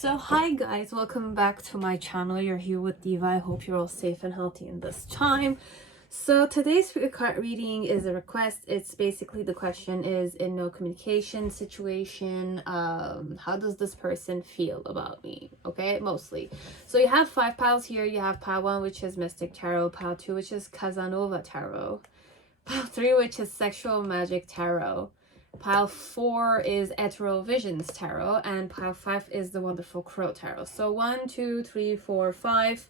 So hi guys, welcome back to my channel. You're here with Diva. I hope you're all safe and healthy in this time. So today's card reading is a request. It's basically, the question is, in no communication situation, how does this person feel about me? Okay, mostly. So you have 5 piles here. You have pile 1, which is Mystic Tarot, pile 2, which is Casanova Tarot, pile 3, which is Sexual Magic Tarot, pile 4 is Ethereal Visions Tarot, and pile 5 is the Wonderful Crow Tarot. So 1, 2, 3, 4, 5.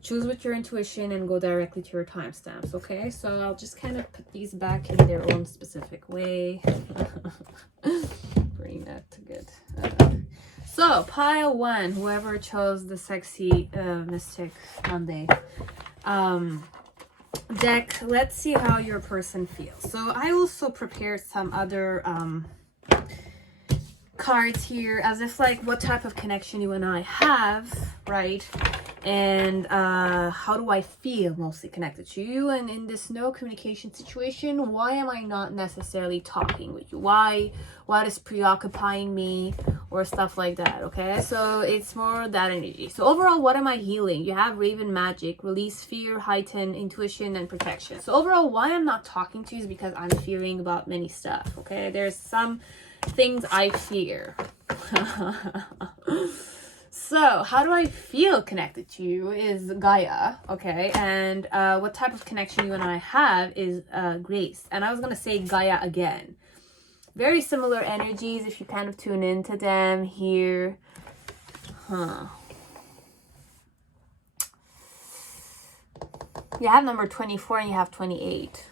Choose with your intuition and go directly to your timestamps, okay? So I'll just kind of put these back in their own specific way. Bring that to good. So pile 1, whoever chose the sexy Mystic Monday deck, let's see how your person feels. So I also prepared some other cards here, as if like what type of connection you and I have, right? And how do I feel mostly connected to you? And in this no communication situation, why am I not necessarily talking with you? What is preoccupying me, or stuff like that? Okay, so it's more that energy. So overall, what am I healing? You have Raven Magic, release fear, heighten intuition and protection. So overall, why I'm not talking to you is because I'm fearing about many stuff. Okay, there's some things I fear. So how do I feel connected to you is Gaia, okay? And what type of connection you and I have is Grace. And I was going to say Gaia again. Very similar energies if you kind of tune into them here. You have number 24 and you have 28,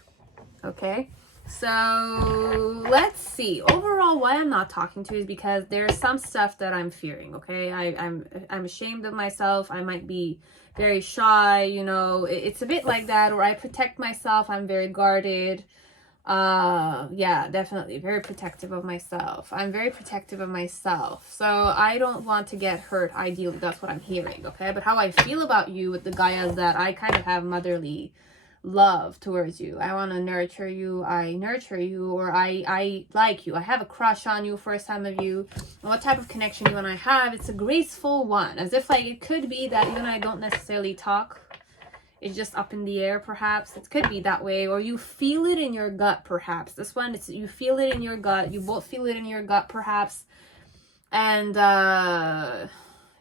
okay? So let's see. Overall, why I'm not talking to you is because there's some stuff that I'm fearing, okay? I'm ashamed of myself. I might be very shy, you know. It's a bit like that, or I protect myself. I'm very guarded. Yeah, definitely very protective of myself. I'm very protective of myself. So I don't want to get hurt, ideally. That's what I'm hearing, okay? But how I feel about you with the Gaia is that I kind of have motherly love towards you. I want to nurture you. I nurture you, or I like you. I have a crush on you for some of you. And what type of connection you and I have, it's a graceful one, as if like it could be that you and I don't necessarily talk. It's just up in the air, perhaps. It could be that way, or you feel it in your gut, perhaps. This one, it's you feel it in your gut. You both feel it in your gut, perhaps. And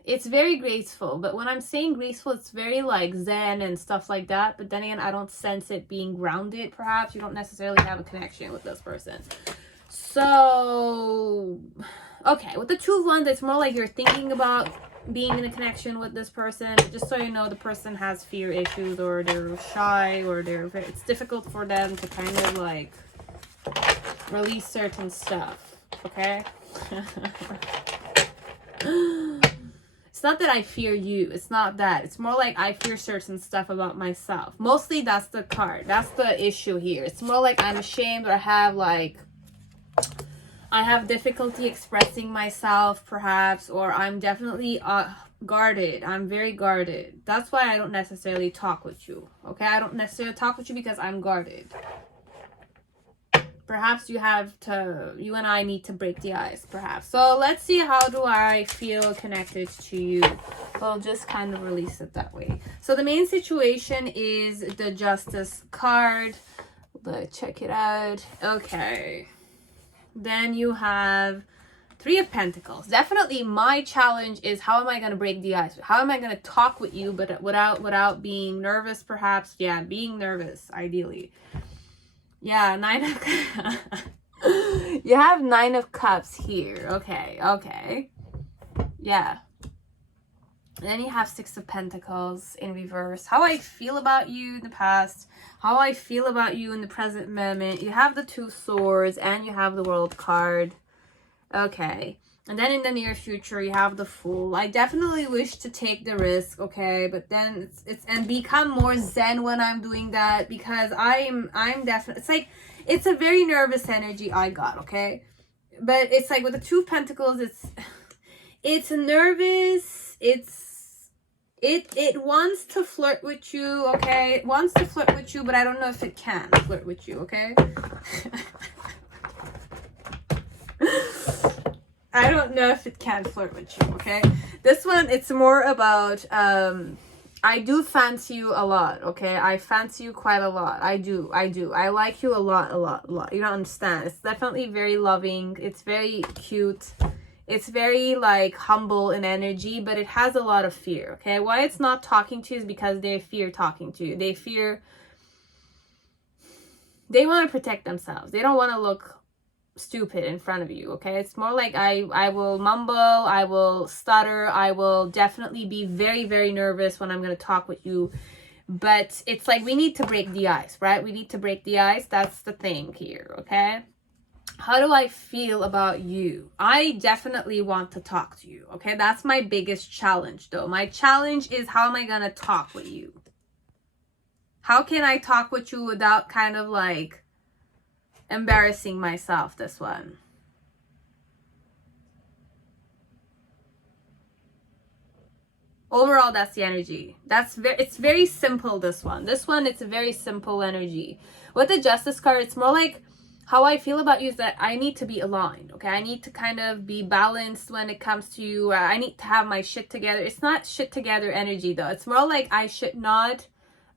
it's very graceful. But when I'm saying graceful, it's very like zen and stuff like that. But then again, I don't sense it being grounded, perhaps. You don't necessarily have a connection with this person. So, okay, with the Two of Wands, it's more like you're thinking about being in a connection with this person. Just so you know, the person has fear issues, or they're shy, or it's difficult for them to kind of like release certain stuff, okay? It's not that I fear you. It's not that. It's more like I fear certain stuff about myself. Mostly that's the card. That's the issue here. It's more like I'm ashamed, or I have difficulty expressing myself, perhaps, or I'm definitely guarded. I'm very guarded. That's why I don't necessarily talk with you, okay? I don't necessarily talk with you because I'm guarded. Perhaps you and I need to break the ice, perhaps. So let's see, how do I feel connected to you? I'll just kind of release it that way. So the main situation is the Justice card. Let's check it out. Okay. Then you have 3 of Pentacles. Definitely my challenge is, how am I going to break the ice? How am I going to talk with you, but without being nervous, perhaps? Yeah, being nervous, ideally. Yeah, 9 of you have 9 of Cups here. Okay. Yeah. And then you have 6 of Pentacles in reverse. How I feel about you in the past. How I feel about you in the present moment. You have the 2 Swords and you have the World card. Okay. And then in the near future, you have the Fool. I definitely wish to take the risk, okay? But then and become more zen when I'm doing that, because I'm definitely, it's like, it's a very nervous energy I got, okay? But it's like with the 2 of Pentacles, it's nervous. It wants to flirt with you, okay? It wants to flirt with you, but I don't know if it can flirt with you, okay? I don't know if it can flirt with you, okay? This one, it's more about, I do fancy you a lot, okay? I fancy you quite a lot. I do. I like you a lot. You don't understand. It's definitely very loving. It's very cute. It's very, like, humble in energy, but it has a lot of fear, okay? Why it's not talking to you is because they fear talking to you. They fear... They want to protect themselves. They don't want to look stupid in front of you, okay? It's more like I will mumble, I will stutter, I will definitely be very, very nervous when I'm going to talk with you. But it's like we need to break the ice, right? We need to break the ice. That's the thing here, okay? How do I feel about you? I definitely want to talk to you, okay? That's my biggest challenge, though. My challenge is, how am I going to talk with you? How can I talk with you without kind of like embarrassing myself, this one? Overall, that's the energy. It's very simple, this one. This one, it's a very simple energy. With the Justice card, it's more like, how I feel about you is that I need to be aligned, okay? I need to kind of be balanced when it comes to you. I need to have my shit together. It's not shit together energy, though. It's more like I should not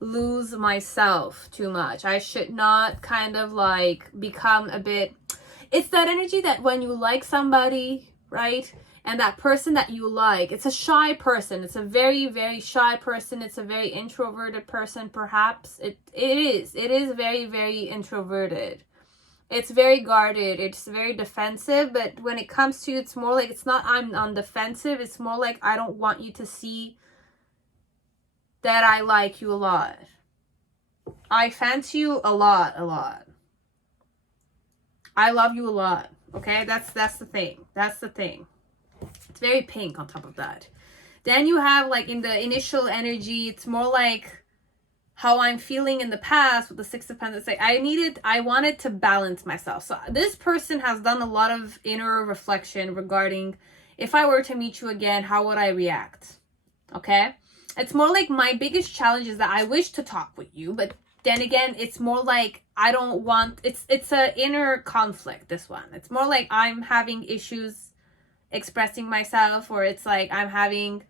lose myself too much. I should not kind of like become a bit... It's that energy that when you like somebody, right? And that person that you like, it's a shy person. It's a very, very shy person. It's a very introverted person, perhaps. It is very, very introverted. It's very guarded. It's very defensive. But when it comes to you, it's more like, it's not I'm on defensive. It's more like I don't want you to see that I like you a lot. I fancy you a lot. I love you a lot. Okay, that's the thing. That's the thing. It's very pink on top of that. Then you have, like, in the initial energy, it's more like how I'm feeling in the past with the Six of Pentacles. Like, I wanted to balance myself. So this person has done a lot of inner reflection regarding, if I were to meet you again, how would I react? Okay? It's more like my biggest challenge is that I wish to talk with you, but then again, it's more like I don't want... It's an inner conflict, this one. It's more like I'm having issues expressing myself, or it's like I'm having...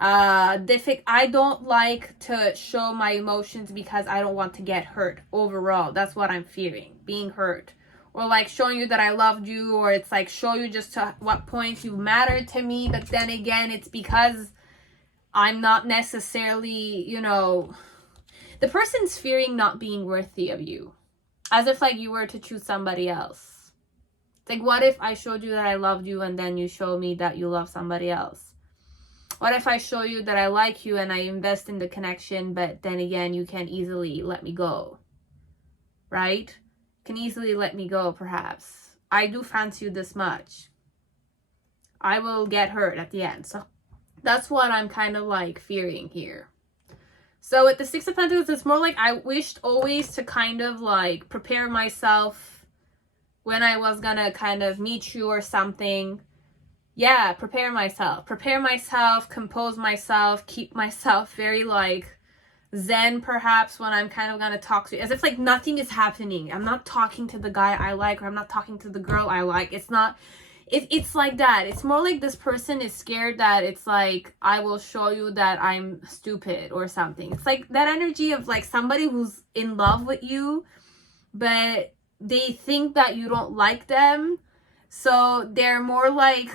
I don't like to show my emotions because I don't want to get hurt overall. That's what I'm fearing, being hurt. Or like showing you that I loved you, or it's like show you just to what points you mattered to me. But then again, it's because I'm not necessarily, you know, the person's fearing not being worthy of you. As if like you were to choose somebody else. It's like, what if I showed you that I loved you and then you show me that you love somebody else? What if I show you that I like you and I invest in the connection, but then again, you can easily let me go, right? You can easily let me go, perhaps. I do fancy you this much. I will get hurt at the end. So that's what I'm kind of like fearing here. So with the Six of Pentacles, it's more like I wished always to kind of like prepare myself when I was gonna kind of meet you or something. Yeah, prepare myself, compose myself, keep myself very like zen, perhaps, when I'm kind of gonna talk to you, as if like nothing is happening. I'm not talking to the guy I like, or I'm not talking to the girl I like. It's not, it's like that. It's more like this person is scared that it's like, I will show you that I'm stupid or something. It's like that energy of like somebody who's in love with you, but they think that you don't like them. So they're more like,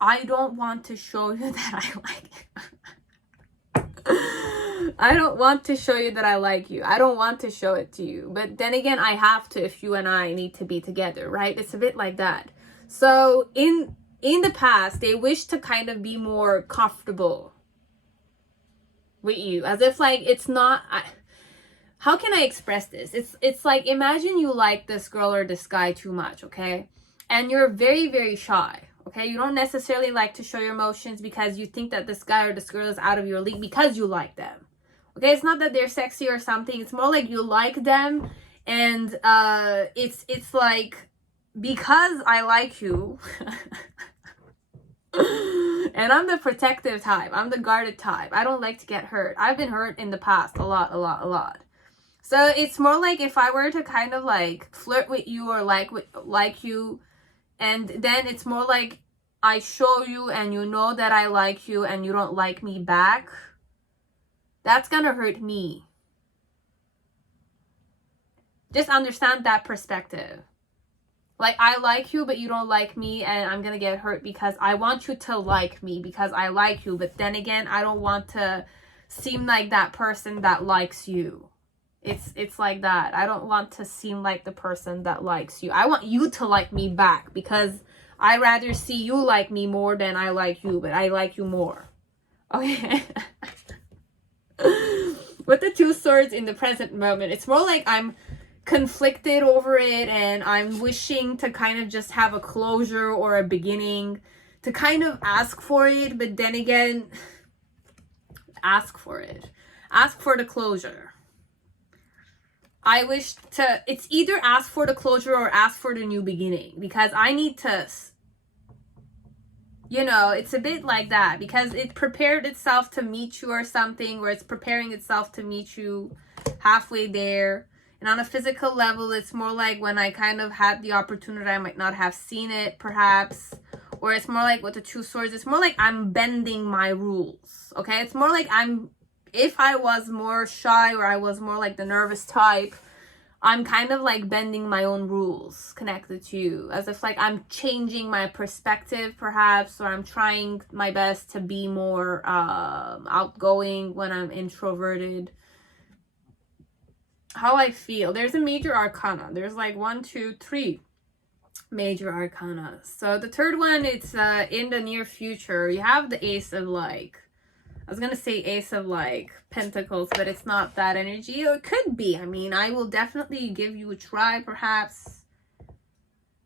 I don't want to show you that I like you. I don't want to show you that I like you. I don't want to show it to you. But then again, I have to if you and I need to be together, right? It's a bit like that. So in the past, they wish to kind of be more comfortable with you. As if like it's not... how can I express this? It's like, imagine you like this girl or this guy too much, okay? And you're very, very shy, okay? You don't necessarily like to show your emotions because you think that this guy or this girl is out of your league because you like them, okay? It's not that they're sexy or something. It's more like you like them, and it's like, because I like you, and I'm the protective type. I'm the guarded type. I don't like to get hurt. I've been hurt in the past a lot. So it's more like if I were to kind of like flirt with you or like you, and then it's more like I show you and you know that I like you and you don't like me back, that's gonna hurt me. Just understand that perspective. Like, I like you, but you don't like me, and I'm gonna get hurt because I want you to like me because I like you. But then again, I don't want to seem like that person that likes you. It's like that. I don't want to seem like the person that likes you. I want you to like me back because I rather see you like me more than I like you, but I like you more. Okay. With the Two Swords in the present moment, it's more like I'm conflicted over it and I'm wishing to kind of just have a closure or a beginning, to kind of ask for it, but then again, ask for it. Ask for the closure. I wish to, it's either ask for the closure or ask for the new beginning, because I need to, you know, it's a bit like that, because it prepared itself to meet you or something, or it's preparing itself to meet you halfway there. And on a physical level, it's more like when I kind of had the opportunity, I might not have seen it, perhaps. Or it's more like with the Two Swords, it's more like I'm bending my rules, okay? It's more like if I was more shy or I was more like the nervous type, I'm kind of like bending my own rules connected to you. As if like I'm changing my perspective, perhaps, or I'm trying my best to be more outgoing when I'm introverted. How I feel. There's a major arcana. There's like 1, 2, 3 major arcana. So the third one, it's in the near future. You have the Ace of like, I was gonna say Ace of like Pentacles, but it's not that energy. Or it could be. I mean, I will definitely give you a try, perhaps.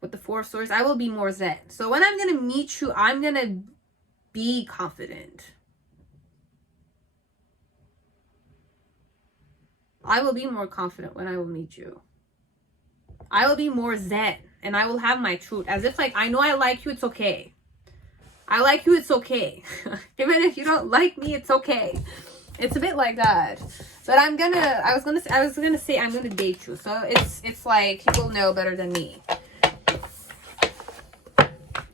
With the Four of Swords, I will be more zen. So when I'm gonna meet you, I'm gonna be confident. I will be more confident when I will meet you. I will be more zen, and I will have my truth. As if like, I know I like you, it's okay. I like you, it's okay. Even if you don't like me, it's okay. It's a bit like that. But I was gonna say I'm gonna date you. So it's like, you will know better than me.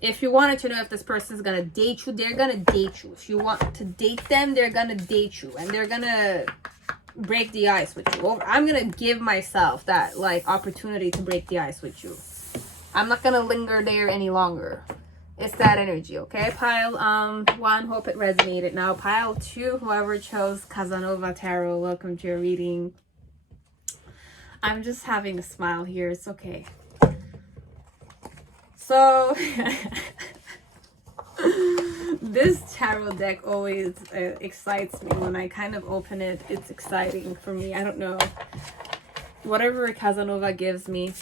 If you wanted to know if this person is gonna date you, they're gonna date you. If you want to date them, they're gonna date you, and they're gonna break the ice with you. I'm gonna give myself that like opportunity to break the ice with you. I'm not gonna linger there any longer. It's that energy, okay? Pile 1, hope it resonated. Now pile 2, whoever chose Casanova Tarot, welcome to your reading. I'm just having a smile here. It's okay. So this tarot deck always excites me. When I kind of open it, it's exciting for me. I don't know. Whatever Casanova gives me.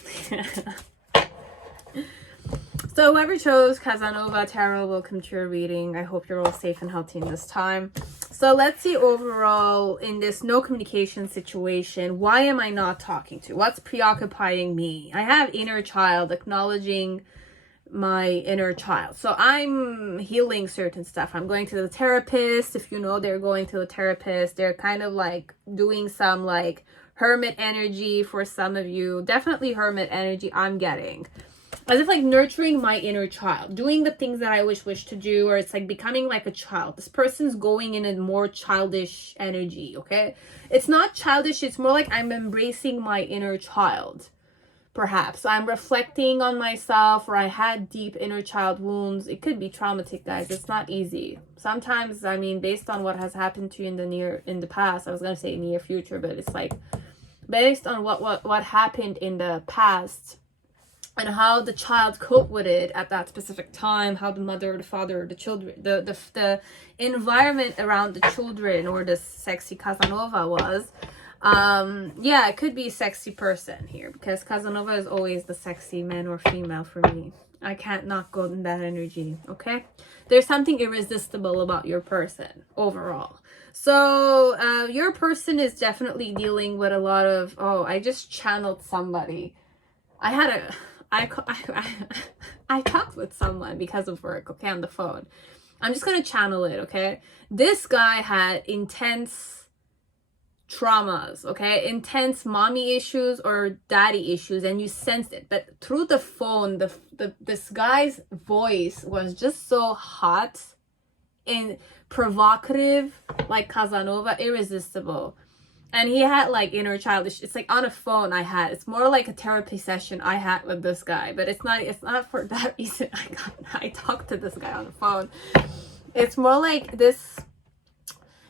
So whoever chose Casanova Tarot, welcome to your reading. I hope you're all safe and healthy in this time. So let's see overall in this no communication situation, why am I not talking to? What's preoccupying me? I have inner child, acknowledging my inner child. So I'm healing certain stuff. I'm going to the therapist. If you know, they're going to the therapist. They're kind of like doing some like hermit energy for some of you. Definitely hermit energy I'm getting. As if like nurturing my inner child, doing the things that I wish to do, or it's like becoming like a child. This person's going in a more childish energy, okay? It's not childish, it's more like I'm embracing my inner child. Perhaps I'm reflecting on myself, or I had deep inner child wounds. It could be traumatic, guys. It's not easy. Sometimes, I mean, based on what has happened to you in the past, I was going to say near future, but it's like based on what happened in the past, and how the child coped with it at that specific time, how the mother, the father, the children, the environment around the children, or the sexy Casanova was. Yeah, it could be a sexy person here, because Casanova is always the sexy man or female for me. I can't not go in that energy, okay? There's something irresistible about your person overall. So your person is definitely dealing with a lot of, oh, I just channeled somebody. I talked with someone because of work, okay, on the phone. I'm just going to channel it, okay? This guy had intense traumas, okay, intense mommy issues or daddy issues, and you sensed it. But through the phone, this guy's voice was just so hot and provocative, like Casanova, irresistible. And he had like inner childish, it's like on a phone it's more like a therapy session I had with this guy, but it's not for that reason I talked to this guy on the phone. It's more like this,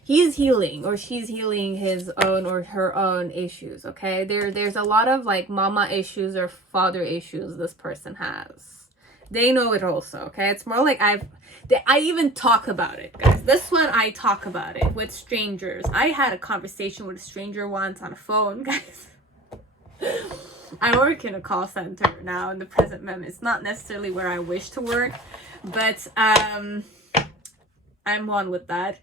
he's healing or she's healing his own or her own issues, okay? There's a lot of like mama issues or father issues this person has. They know it also, okay? It's more like I even talk about it, guys. This one, I talk about it with strangers. I had a conversation with a stranger once on a phone, guys. I work in a call center now in the present moment. It's not necessarily where I wish to work, but I'm one with that.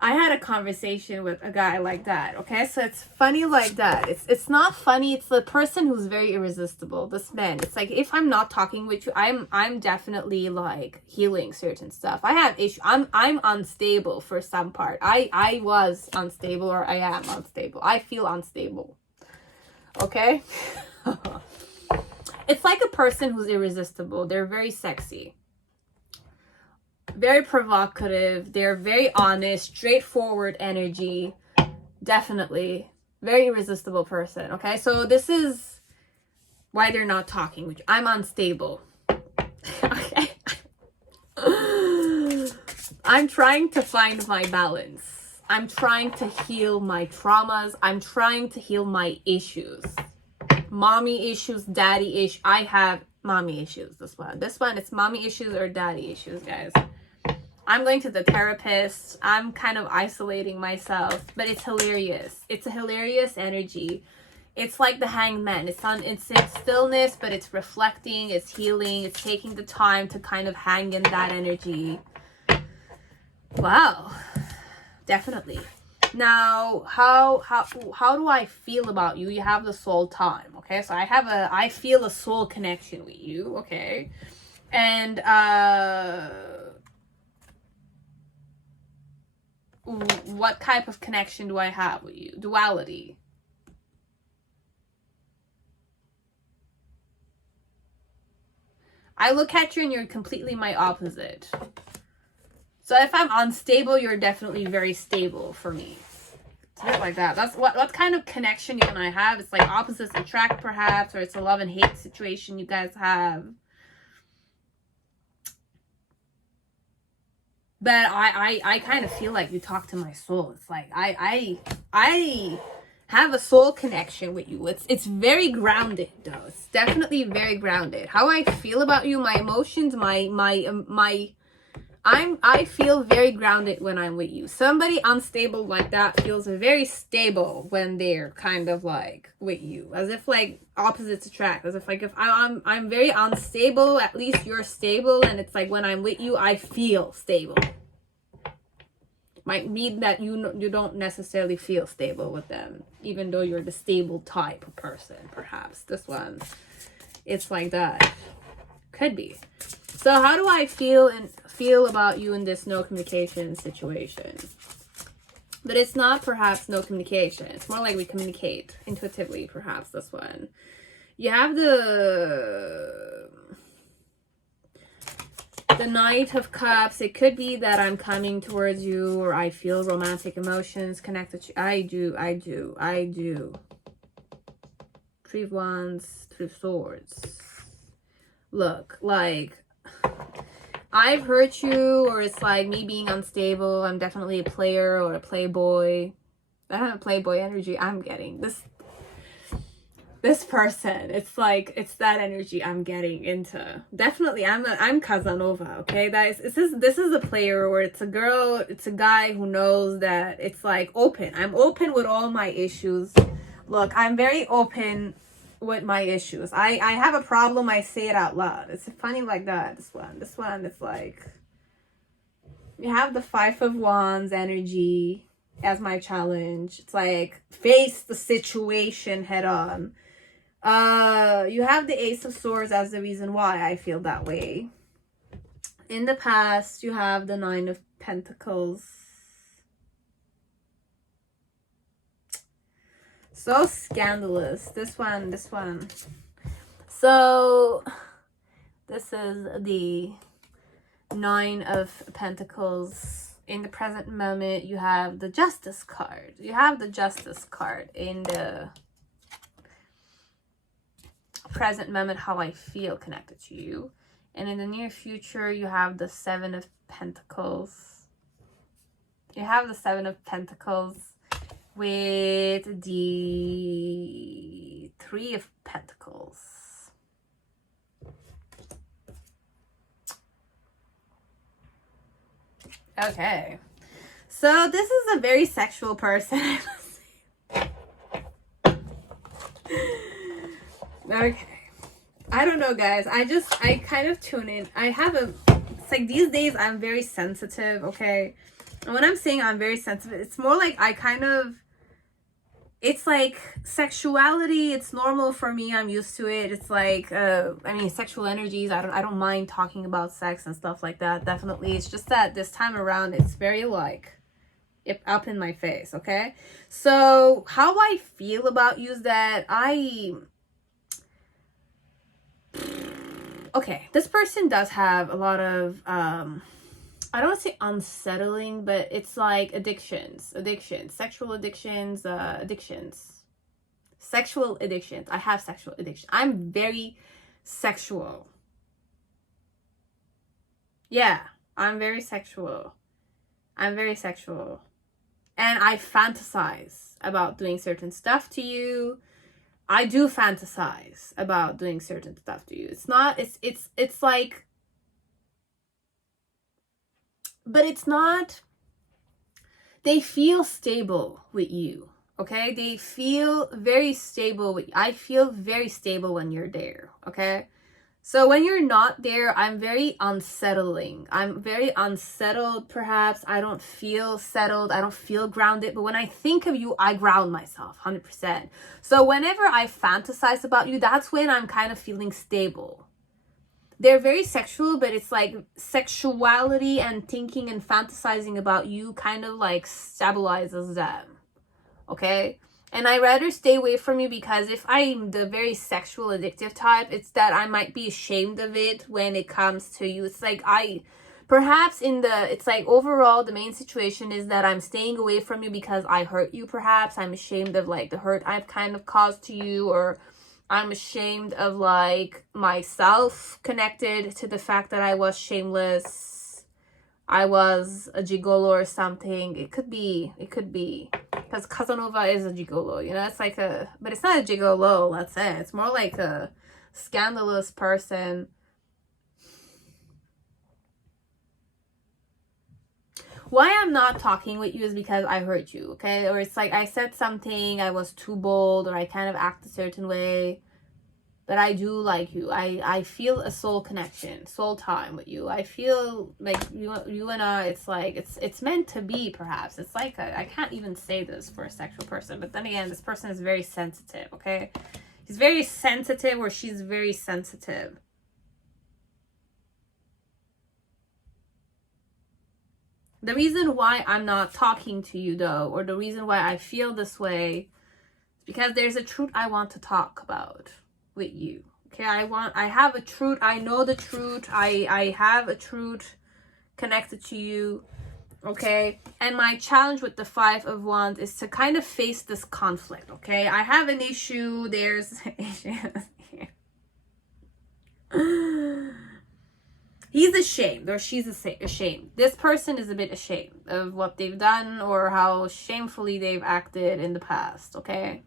I had a conversation with a guy like that, okay? So it's funny like that. It's not funny. It's the person who's very irresistible, this man. It's like, if I'm not talking with you, I'm definitely like healing certain stuff. I have issues. I'm unstable for some part. I was unstable, or I am unstable. I feel unstable, okay? It's like a person who's irresistible. They're very sexy, very provocative, they're very honest, straightforward energy, definitely very irresistible person, okay? So this is why they're not talking, which I'm unstable. Okay. I'm trying to find my balance. I'm trying to heal my traumas. I'm trying to heal my issues. Mommy issues, daddy issues. I have mommy issues, this one, it's mommy issues or daddy issues, guys. I'm going to the therapist. I'm kind of isolating myself, but it's hilarious. It's a hilarious energy. It's like the Hanged Man. It's in stillness, but it's reflecting, it's healing, it's taking the time to kind of hang in that energy. Wow. Definitely. Now, how do I feel about you? You have the soul time, okay? So I feel a soul connection with you, okay? And what type of connection do I have with you? Duality. I look at you and you're completely my opposite. So if I'm unstable, you're definitely very stable for me. It's a bit like that. That's what kind of connection you and I have. It's like opposites attract, perhaps, or it's a love and hate situation you guys have. But I kind of feel like you talk to my soul. It's like I have a soul connection with you. It's very grounded, though. It's definitely very grounded. How I feel about you, my emotions, I feel very grounded when I'm with you. Somebody unstable like that feels very stable when they're kind of like with you, as if like opposites attract, as if like if I'm very unstable, at least you're stable, and it's like when I'm with you, I feel stable. Might mean that you don't necessarily feel stable with them, even though you're the stable type of person. Perhaps this one, it's like that. Could be. So how do I feel about you in this no communication situation? But it's not perhaps no communication. It's more like we communicate intuitively, perhaps this one. You have the Knight of Cups. It could be that I'm coming towards you, or I feel romantic emotions connected to you. I do. Three of Wands, Three of Swords. Look, like, I've hurt you, or it's like me being unstable. I'm definitely a player or a playboy. I have a playboy energy I'm getting. This person, it's like, it's that energy I'm getting into. Definitely, I'm Casanova, okay? This is a player, or it's a girl, it's a guy who knows that it's like open. I'm open with all my issues. Look, I'm very open with my issues. I have a problem, I say it out loud. It's funny like that. This one, it's like, you have the Five of Wands energy as my challenge. It's like, face the situation head on. You have the Ace of Swords as the reason why I feel that way. In the past, you have the Nine of Pentacles. So scandalous. This one. So this is the 9 of Pentacles. In the present moment, you have the Justice card. You have the Justice card in the present moment, how I feel connected to you. And in the near future, you have the 7 of Pentacles. You have the 7 of Pentacles with the 3 of Pentacles. Okay. So this is a very sexual person. Okay. I don't know, guys. I kind of tune in. It's like these days I'm very sensitive, okay? And when I'm saying I'm very sensitive, it's more like it's like sexuality, it's normal for me. I'm used to it. It's like, sexual energies. I don't mind talking about sex and stuff like that. Definitely. It's just that this time around, it's very like up in my face, okay? So how I feel about you is that okay, this person does have a lot of I don't want to say unsettling, but it's like addictions, sexual addictions, sexual addictions. I have sexual addiction. I'm very sexual. Yeah, I'm very sexual. And I fantasize about doing certain stuff to you. I do fantasize about doing certain stuff to you. It's like, but it's not, they feel stable with you, okay? They feel very stable I feel very stable when you're there, okay? So when you're not there, I'm very unsettling. I'm very unsettled, perhaps. I don't feel settled. I don't feel grounded. But when I think of you, I ground myself 100%. So whenever I fantasize about you, that's when I'm kind of feeling stable. They're very sexual, but it's like sexuality and thinking and fantasizing about you kind of like stabilizes them. Okay? And I rather stay away from you because if I'm the very sexual addictive type, it's that I might be ashamed of it when it comes to you. It's like it's like overall the main situation is that I'm staying away from you because I hurt you, perhaps. I'm ashamed of like the hurt I've kind of caused to you, or I'm ashamed of like myself connected to the fact that I was shameless. I was a gigolo or something. It could be. Because Casanova is a gigolo, you know? It's like but it's not a gigolo, let's say. It's more like a scandalous person. Why I'm not talking with you is because I hurt you, okay? Or it's like I said something, I was too bold, or I kind of act a certain way. But I do like you. I feel a soul connection, soul time with you. I feel like you and I, it's like, it's meant to be, perhaps. It's like, I can't even say this for a sexual person. But then again, this person is very sensitive, okay? He's very sensitive, or she's very sensitive. The reason why I'm not talking to you, though, or the reason why I feel this way, is because there's a truth I want to talk about with you. Okay, I have a truth. I know the truth. I have a truth connected to you. Okay, and my challenge with the 5 of Wands is to kind of face this conflict. Okay, I have an issue. There's issues here. He's ashamed, or she's ashamed. This person is a bit ashamed of what they've done or how shamefully they've acted in the past. Okay.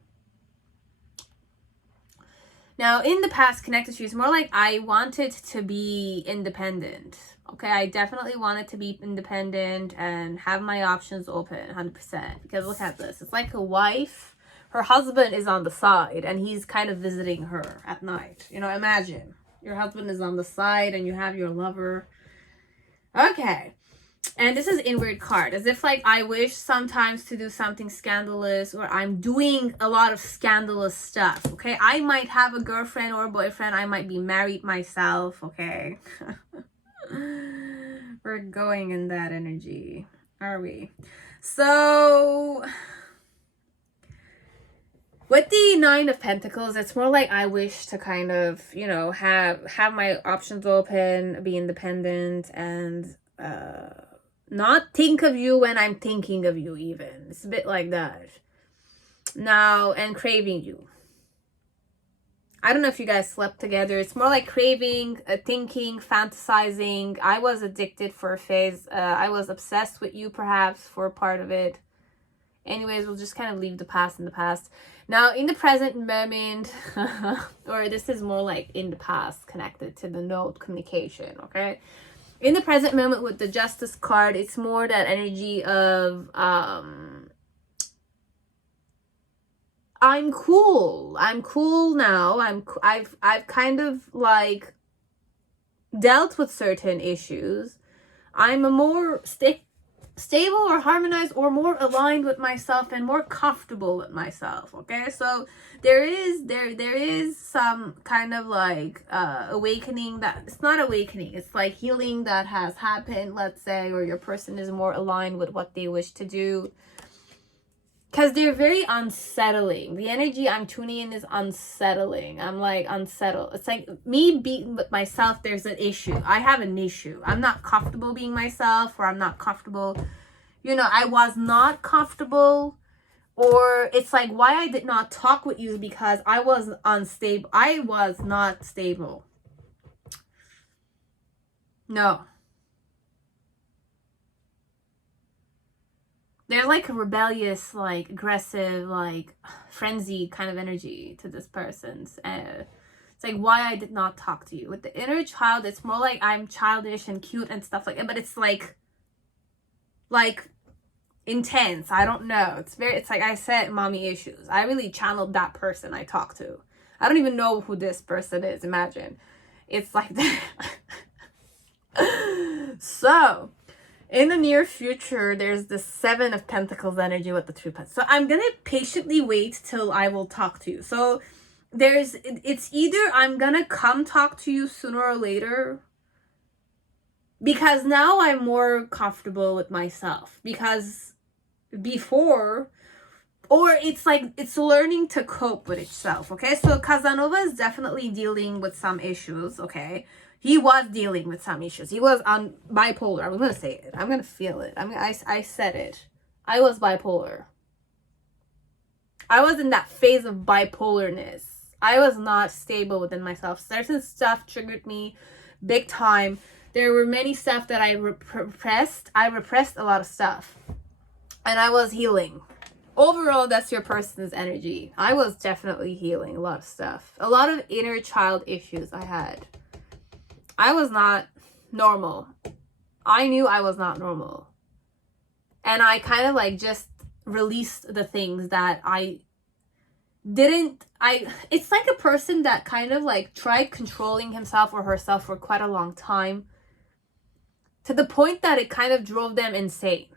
Now, in the past, connected to you, it's more like I wanted to be independent. Okay, I definitely wanted to be independent and have my options open 100%. Because look at this. It's like a wife. Her husband is on the side and he's kind of visiting her at night. You know, imagine. Your husband is on the side and you have your lover. Okay. And this is inward card, as if like I wish sometimes to do something scandalous, or I'm doing a lot of scandalous stuff. Okay, I might have a girlfriend or a boyfriend. I might be married myself. Okay. We're going in that energy, are we? So With the Nine of Pentacles, it's more like I wish to kind of, you know, have my options open, be independent, and not think of you when I'm thinking of you even. It's a bit like that. Now, and craving you. I don't know if you guys slept together. It's more like craving, thinking, fantasizing. I was addicted for a phase. I was obsessed with you perhaps for a part of it. Anyways, we'll just kind of leave the past in the past. Now, in the present moment, or this is more like in the past connected to the note communication, okay? In the present moment with the Justice card, it's more that energy of, I'm cool. I'm cool now. I've kind of like dealt with certain issues. I'm a more stable or harmonized or more aligned with myself and more comfortable with myself. Okay, so there is some kind of like awakening, that it's not awakening, it's like healing that has happened, let's say, or your person is more aligned with what they wish to do, because they're very unsettling. The energy I'm tuning in is unsettling. I'm like unsettled. It's like me being with myself. There's an issue. I have an issue. I'm not comfortable being myself, or I'm not comfortable. You know, I was not comfortable, or it's like why I did not talk with you because I was unstable. I was not stable. No. There's like a rebellious, like aggressive, like frenzy kind of energy to this person's. It's like why I did not talk to you. With the inner child, it's more like I'm childish and cute and stuff like that, but it's like intense. I don't know. It's like I said, mommy issues. I really channeled that person I talked to. I don't even know who this person is. Imagine. It's like that. So, in the near future, there's the Seven of Pentacles energy with the Two Pentacles. So I'm going to patiently wait till I will talk to you. So it's either I'm going to come talk to you sooner or later, because now I'm more comfortable with myself, because before, or it's like it's learning to cope with itself. Okay, so Casanova is definitely dealing with some issues. Okay, he was dealing with some issues. He was on bipolar. I'm gonna say it. I'm gonna feel it. I said it. I was bipolar. I was in that phase of bipolarness. I was not stable within myself. Certain stuff triggered me big time. There were many stuff that I repressed. I repressed a lot of stuff, and I was healing. Overall, that's your person's energy. I was definitely healing a lot of stuff. A lot of inner child issues I had. I was not normal. I knew I was not normal. And I kind of like just released the things that it's like a person that kind of like tried controlling himself or herself for quite a long time, to the point that it kind of drove them insane.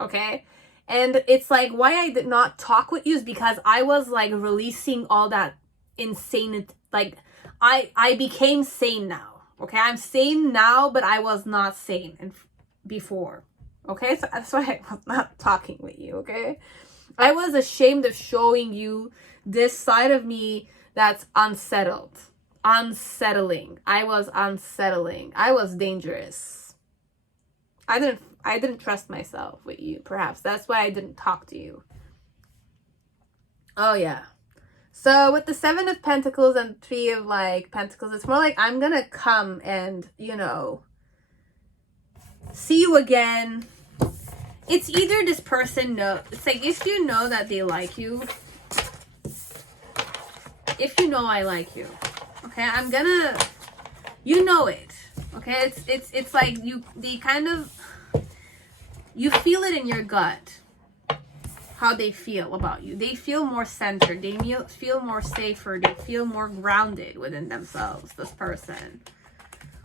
Okay? And it's like why I did not talk with you is because I was like releasing all that insane, like I became sane now. Okay, I'm sane now, but I was not sane before. Okay, so that's why I was not talking with you. Okay, I was ashamed of showing you this side of me that's unsettling. I was unsettling. I was dangerous. I didn't trust myself with you. Perhaps that's why I didn't talk to you. Oh yeah. So with the Seven of Pentacles and Three of like Pentacles, it's more like I'm gonna come and, you know, see you again. It's either this person it's like if you know that they like you, if you know I like you, okay, I'm gonna, you know it, okay, it's like you feel it in your gut. How they feel about you. They feel more centered. They feel more safer. They feel more grounded within themselves, this person,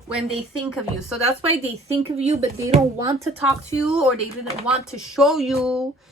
when they think of you. So that's why they think of you, but they don't want to talk to you, or they didn't want to show you